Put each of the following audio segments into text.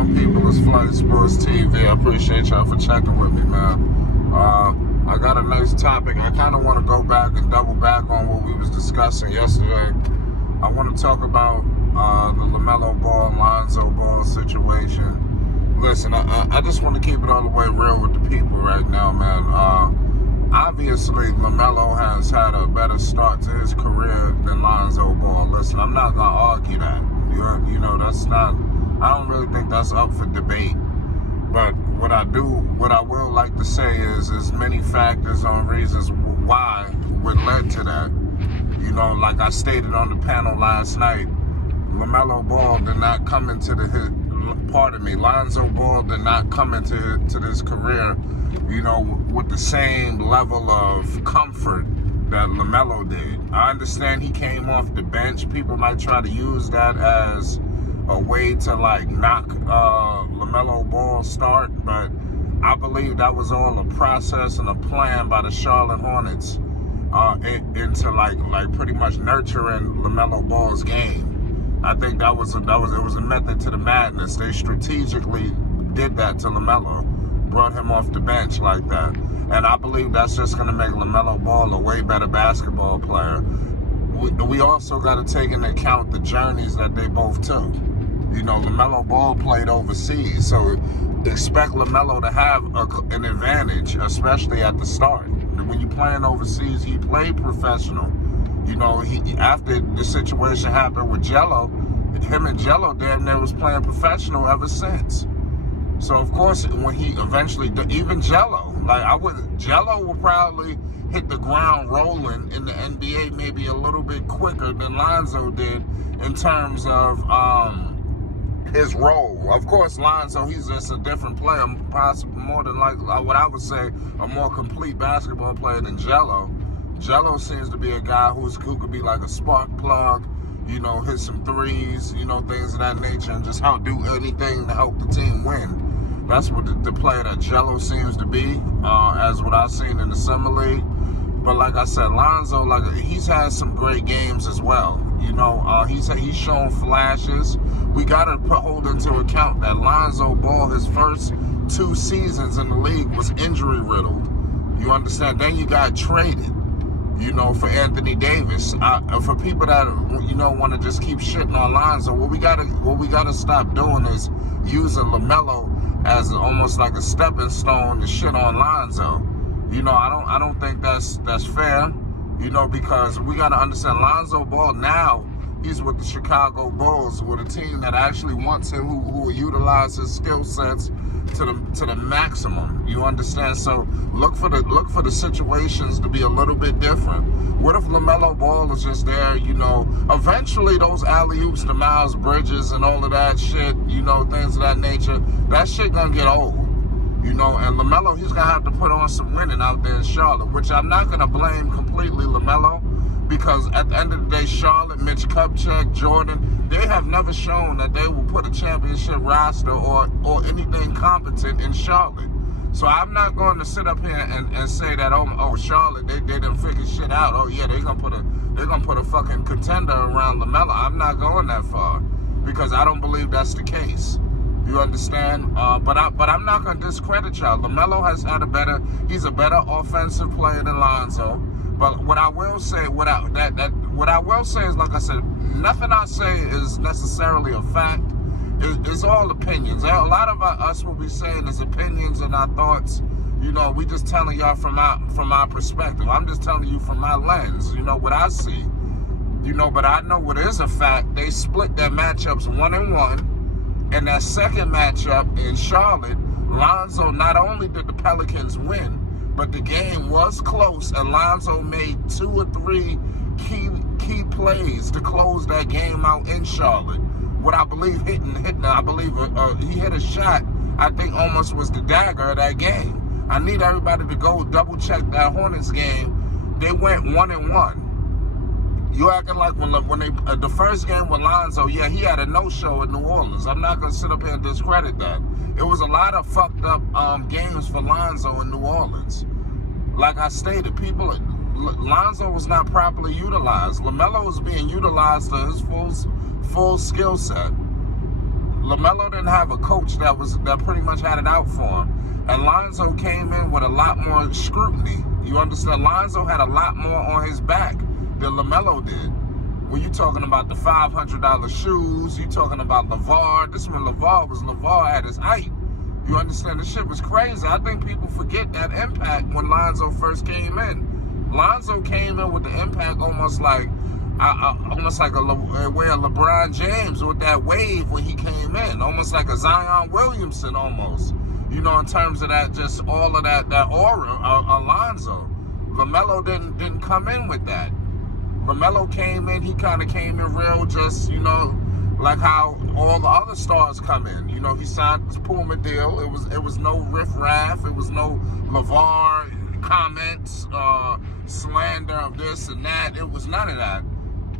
on, people? It's Flight Sports TV. I appreciate y'all for checking with me, man. I got a nice topic. I kind of want to go back and double back on what we was discussing yesterday. I want to talk about the Lamelo Ball, Lonzo Ball situation. Listen, I just want to keep it all the way real with the people right now, man. Obviously, Lamelo has had a better start to his career than Lonzo Ball. Listen, I'm not going to argue that. You know, that's not, I don't really think that's up for debate. But what I will like to say is there's many factors on reasons why what led to that. You know, like I stated on the panel last night, Lamelo Ball did not come into Lonzo Ball did not come into this career, you know, with the same level of comfort that Lamelo did. I understand he came off the bench. People might try to use that as a way to like knock Lamelo Ball's start, but I believe that was all a process and a plan by the Charlotte Hornets into like pretty much nurturing Lamelo Ball's game. I think it was a method to the madness. They strategically did that to Lamelo, brought him off the bench like that. And I believe that's just going to make LaMelo Ball a way better basketball player. We also got to take into account the journeys that they both took. You know, LaMelo Ball played overseas, so expect LaMelo to have an advantage, especially at the start. When you're playing overseas, he played professional. You know, after the situation happened with Jello, him and Jello damn near was playing professional ever since. So of course, when he eventually, even Jello, Jello will probably hit the ground rolling in the NBA maybe a little bit quicker than Lonzo did in terms of his role. Of course, Lonzo, he's just a different player, possibly more than like what I would say a more complete basketball player than Jello. Jello seems to be a guy who could be like a spark plug, you know, hit some threes, you know, things of that nature, and just do anything to help the team win. That's what the player that Jello seems to be, as what I've seen in the summer league. But like I said, Lonzo, he's had some great games as well. You know, he's shown flashes. We got to hold into account that Lonzo Ball, his first 2 seasons in the league, was injury riddled. You understand? Then you got traded, you know, for Anthony Davis. For people that, you know, want to just keep shitting on Lonzo, what we gotta stop doing is using LaMelo as almost like a stepping stone to shit on Lonzo. You know, I don't think that's fair. You know, because we gotta understand Lonzo Ball now. He's with the Chicago Bulls, with a team that actually wants him, who will utilize his skill sets to the maximum. You understand? So look for the situations to be a little bit different. What if LaMelo Ball is just there? You know, eventually those alley-oops to Miles Bridges and all of that shit, you know, things of that nature, that shit gonna get old. You know, and LaMelo, he's gonna have to put on some winning out there in Charlotte, which I'm not gonna blame completely LaMelo. Because at the end of the day, Charlotte, Mitch Kupchak, Jordan, they have never shown that they will put a championship roster or anything competent in Charlotte. So I'm not going to sit up here and say that oh Charlotte, they didn't figure shit out. Oh yeah, they're gonna put a fucking contender around LaMelo. I'm not going that far because I don't believe that's the case. You understand? But I'm not gonna discredit y'all. LaMelo has had he's a better offensive player than Lonzo. But what I will say, what I will say is, like I said, nothing I say is necessarily a fact. It's all opinions. A lot of us will be saying is opinions and our thoughts. You know, we just telling y'all from our perspective. I'm just telling you from my lens. You know what I see. You know, but I know what is a fact. They split their matchups 1-1, and that second matchup in Charlotte, Lonzo, not only did the Pelicans win, but the game was close, and Lonzo made 2 or 3 key plays to close that game out in Charlotte. What I believe he hit a shot, I think almost was the dagger of that game. I need everybody to go double check that Hornets game. They went 1-1. You acting like when the first game with Lonzo, yeah, he had a no-show in New Orleans. I'm not going to sit up here and discredit that. It was a lot of fucked up games for Lonzo in New Orleans. Like I stated, Lonzo was not properly utilized. LaMelo was being utilized to his full skill set. Lamelo didn't have a coach that pretty much had it out for him. And Lonzo came in with a lot more scrutiny. You understand? Lonzo had a lot more on his back than Lamelo did. When you're talking about the $500 shoes, you're talking about LeVar. This when LeVar at his height. You understand? The shit was crazy. I think people forget that impact when Lonzo first came in. Lonzo came in with the impact almost like a way of LeBron James with that wave when he came in. Almost like a Zion Williamson almost. You know, in terms of that, just all of that aura of Lonzo. Lamelo didn't come in with that. Lamelo came in, he kind of came in real just, you know, like how all the other stars come in. You know, he signed his Puma deal. It was no riff-raff. It was no LeVar comments, slander of this and that. It was none of that.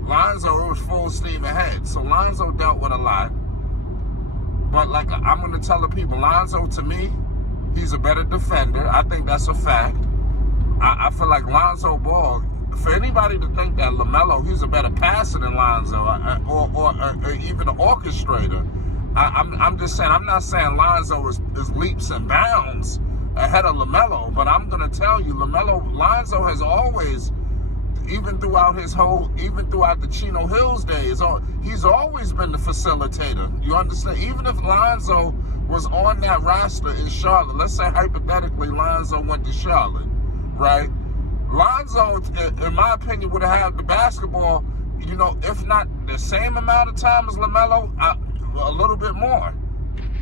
Lonzo, it was full steam ahead. So Lonzo dealt with a lot. But like I'm going to tell the people, Lonzo, to me, he's a better defender. I think that's a fact. I feel like Lonzo Ball, for anybody to think that LaMelo, he's a better passer than Lonzo, or even an orchestrator, I'm just saying, I'm not saying Lonzo is leaps and bounds ahead of LaMelo, but I'm going to tell you, Lonzo has always, even throughout the Chino Hills days, he's always been the facilitator. You understand? Even if Lonzo was on that roster in Charlotte, let's say hypothetically Lonzo went to Charlotte, right? Lonzo, in my opinion, would have had the basketball, you know, if not the same amount of time as LaMelo, a little bit more.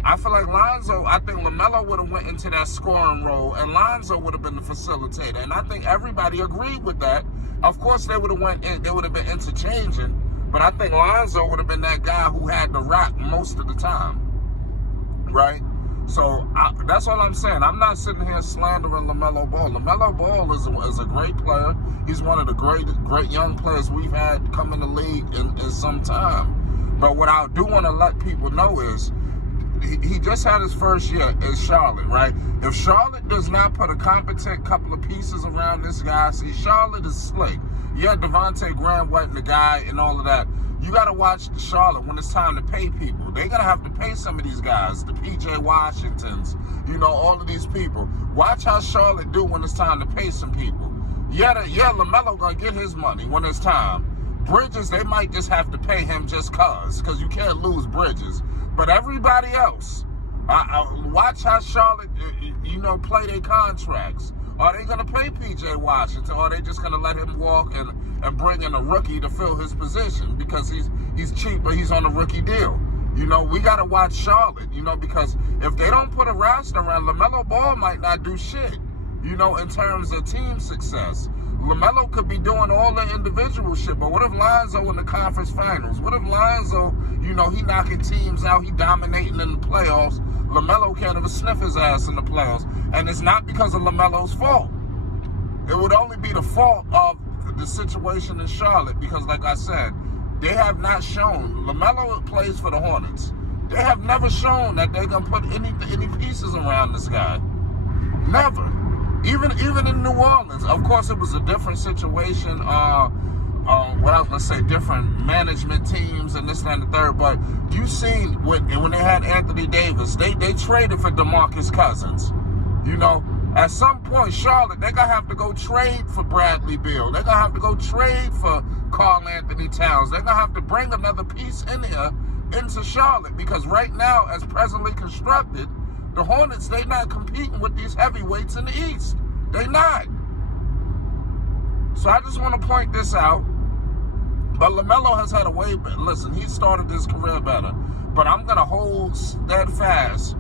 I feel like I think LaMelo would have went into that scoring role, and Lonzo would have been the facilitator. And I think everybody agreed with that. Of course, they would have been interchanging, but I think Lonzo would have been that guy who had the rock most of the time, right? So that's all I'm saying. I'm not sitting here slandering LaMelo Ball. LaMelo Ball is a great player. He's one of the great young players we've had come in the league in some time. But what I do want to let people know is he just had his first year in Charlotte, right? If Charlotte does not put a competent couple of pieces around this guy, see, Charlotte is slick. You had Devontae Graham wetting the guy and all of that. You got to watch Charlotte when it's time to pay people. They're going to have to pay some of these guys, the P.J. Washingtons, you know, all of these people. Watch how Charlotte do when it's time to pay some people. Yeah, LaMelo going to get his money when it's time. Bridges, they might just have to pay him just because you can't lose Bridges. But everybody else, watch how Charlotte, you know, play their contracts. Are they going to pay P.J. Washington, or are they just going to let him walk and bring in a rookie to fill his position because he's cheap, but he's on a rookie deal? You know, we got to watch Charlotte, you know, because if they don't put a roster around, LaMelo Ball might not do shit, you know, in terms of team success. LaMelo could be doing all the individual shit, but what if Lonzo in the conference finals? What if Lonzo, you know, he knocking teams out, he dominating in the playoffs? LaMelo can't even sniff his ass in the playoffs, and it's not because of LaMelo's fault. It would only be the fault of the situation in Charlotte because, like I said, they have not shown. LaMelo plays for the Hornets. They have never shown that they can put any pieces around this guy. Never. Even in New Orleans, of course, it was a different situation. Different management teams and this and the third. But you seen when they had Anthony Davis, they traded for DeMarcus Cousins. You know, at some point, Charlotte, they're going to have to go trade for Bradley Beal. They're going to have to go trade for Karl Anthony Towns. They're going to have to bring another piece in here into Charlotte because right now, as presently constructed, the Hornets, they're not competing with these heavyweights in the East. They're not. So I just want to point this out. But LaMelo has had a way better. Listen, he started his career better. But I'm going to hold steadfast.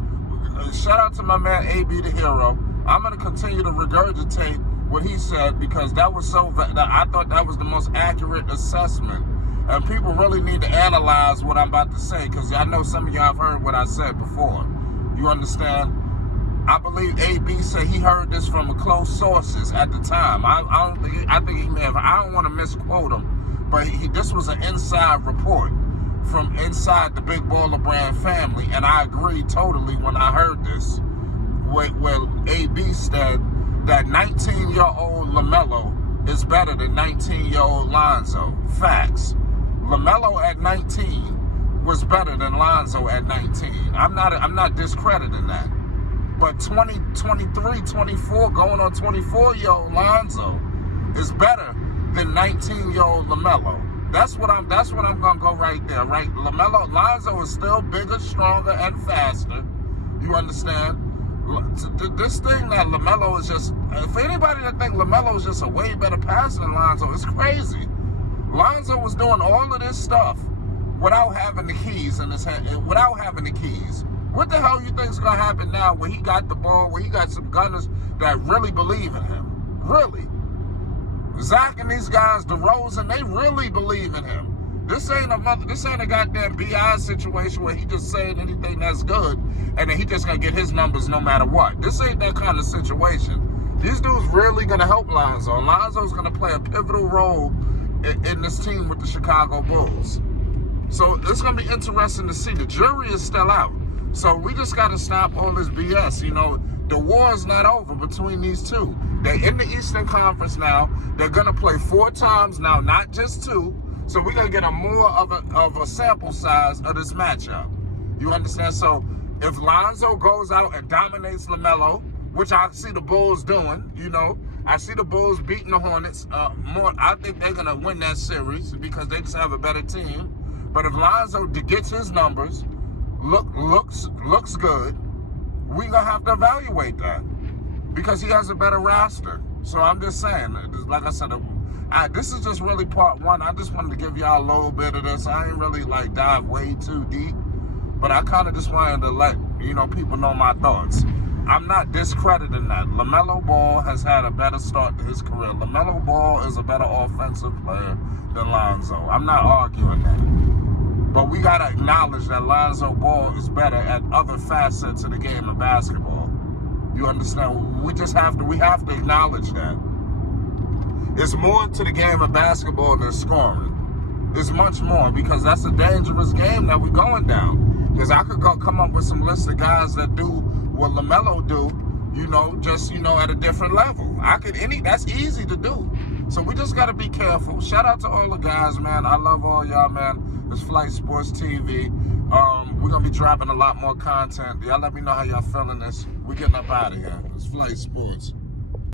Shout out to my man AB the Hero. I'm going to continue to regurgitate what he said because I thought that was the most accurate assessment. And people really need to analyze what I'm about to say because I know some of y'all have heard what I said before. You understand? I believe AB said he heard this from close sources at the time. I think he may have. I don't want to misquote him, but this was an inside report from inside the Big Baller Brand family, and I agree totally when I heard this. Where AB said that 19-year-old LaMelo is better than 19-year-old Lonzo. Facts. LaMelo at 19 was better than Lonzo at 19. I'm not discrediting that. But 23, 24, going on 24-year-old Lonzo is better than 19-year-old Lamelo. That's what I'm gonna go right there, right? Lonzo is still bigger, stronger, and faster. You understand? This thing that Lamelo is just, for anybody that think Lamelo is just a way better passer than Lonzo, it's crazy. Lonzo was doing all of this stuff without having the keys in his hand, without having the keys. What the hell you think is gonna happen now when he got the ball, when he got some gunners that really believe in him? Really. Zach and these guys, DeRozan, they really believe in him. This ain't a goddamn BI situation where he just saying anything that's good and then he just gonna get his numbers no matter what. This ain't that kind of situation. These dudes really gonna help Lonzo. Lonzo's gonna play a pivotal role in this team with the Chicago Bulls. So it's gonna be interesting to see. The jury is still out. So we just gotta stop all this BS. You know, the war is not over between these two. They're in the Eastern Conference now. They're gonna play 4 times now, not just 2. So we're gonna get a more of a sample size of this matchup. You understand? So if Lonzo goes out and dominates Lamelo, which I see the Bulls doing, you know, I see the Bulls beating the Hornets more. I think they're gonna win that series because they just have a better team. But if Lonzo gets his numbers, looks good, we're gonna have to evaluate that because he has a better roster. So I'm just saying, like I said, this is just really part 1. I just wanted to give y'all a little bit of this. I ain't really like dive way too deep, but I kind of just wanted to let people know my thoughts. I'm not discrediting that. LaMelo Ball has had a better start to his career. LaMelo Ball is a better offensive player than Lonzo. I'm not arguing that. But we got to acknowledge that Lonzo Ball is better at other facets of the game of basketball. You understand? We have to acknowledge that. It's more to the game of basketball than scoring. It's much more because that's a dangerous game that we're going down. Because I could come up with some list of guys that do what LaMelo do, just at a different level. That's easy to do. So we just got to be careful. Shout out to all the guys, man. I love all y'all, man. It's Flight Sports TV. We're going to be dropping a lot more content. Y'all let me know how y'all feeling this. We're getting up out of here. It's Flight Sports.